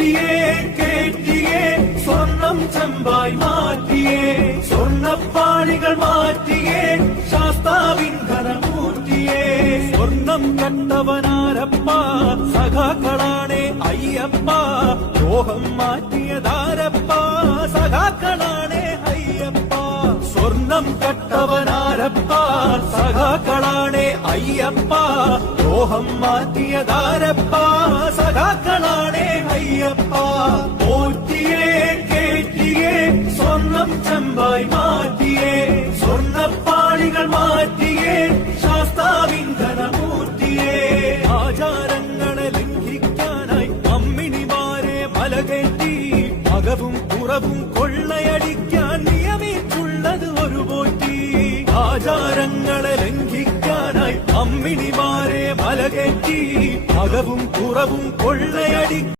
പോറ്റിയേ കേറ്റിയേ സ്വർണം ചെമ്പായി മാറ്റിയേ സ്വർണ്ണപ്പാളികൾ മാറ്റിയേ ശാസ്താവിൻ ധനമൂർത്തിയേ സ്വർണം കണ്ടവനാരപ്പ സഖാക്കളാണേ അയ്യപ്പ ദ്രോഹം മാറ്റിയതാരപ്പ സഖാക്കളാണേ അയ്യപ്പ സ്വർണം കട്ടവനാരപ്പ സഖാക്കളാണേ അയ്യപ്പ ദ്രോഹം മാറ്റിയതാരപ്പ സഖാക്കളാണേ അയ്യപ്പ പോറ്റിയേ കേറ്റിയേ സ്വർണം ചെമ്പായി മാറ്റിയേ സ്വർണ്ണപ്പാളികൾ മാറ്റിയേ ശാസ്താവിൻ ധനമൂർത്തിയേ ആചാരങ്ങളെ ലംഘിക്കാനായി അമ്മിണിമാരെ മലകേറ്റി അകവും പുറവും കൊള്ളയടിക്കാൻ നിയമിച്ചുള്ളത് ഒരു പോറ്റി ആചാരങ്ങളെ ലംഘിക്കാനായി അമ്മിണിമാരെ മലകേറ്റി അകവും പുറവും കൊള്ളയടി